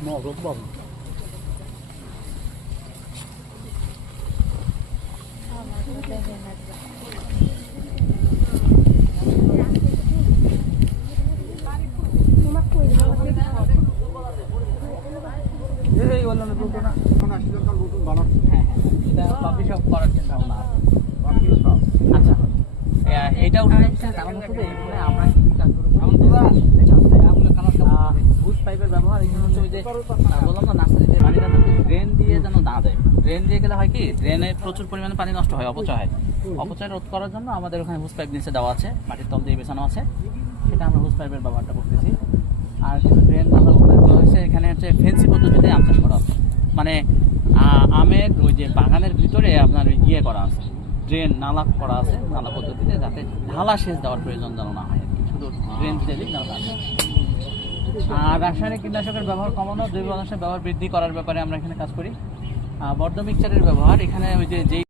নরম বাবু এই বললাম না দুটো না এখন আসলে কাল নতুন বানাচ্ছে হ্যাঁ এটা কফি শপ করার চিন্তা ভাবনা আছে কফি শপ আচ্ছা এইটা উঠানোর পিছনে কারণ হচ্ছে যে এখানে আমরা কি কাজ করব আমরা কারণ বুশ পাইপের ব্যবহার এখানে হচ্ছে ওই যে বললাম না নার্সারিতে পানিটা ড্রেন দিয়ে যেন না দেয় ড্রেন দিয়ে গেলে হয় কি ড্রেনে প্রচুর পরিমাণে পানি নষ্ট হয় অপচয় হয় অপচয় রোধ করার জন্য আমাদের ওখানে বুশ পাইপ নিচে দেওয়া আছে মাটির তল দিয়ে বেছানো আছে সেটা আমরা বুশ পাইপের ব্যবহারটা করতেছি আর কিছু ড্রেন নালা করা হয়েছে এখানে হচ্ছে ফেন্সি পদ্ধতিতে আম চাষ করা আছে মানে আমের ওই যে বাগানের ভিতরে আপনার ইয়ে করা আছে ড্রেন নালা করা আছে নালা পদ্ধতিতে যাতে ঢালা সেচ দেওয়ার প্রয়োজন যেন না হয় শুধু ড্রেন দিলেই নালা আছে আর রাসায়নিক কীটনাশকের ব্যবহার কমানো জৈব পদার্থের ব্যবহার বৃদ্ধি করার ব্যাপারে আমরা এখানে কাজ করি বর্জ্য মিক্সচারের ব্যবহার এখানে ওই যে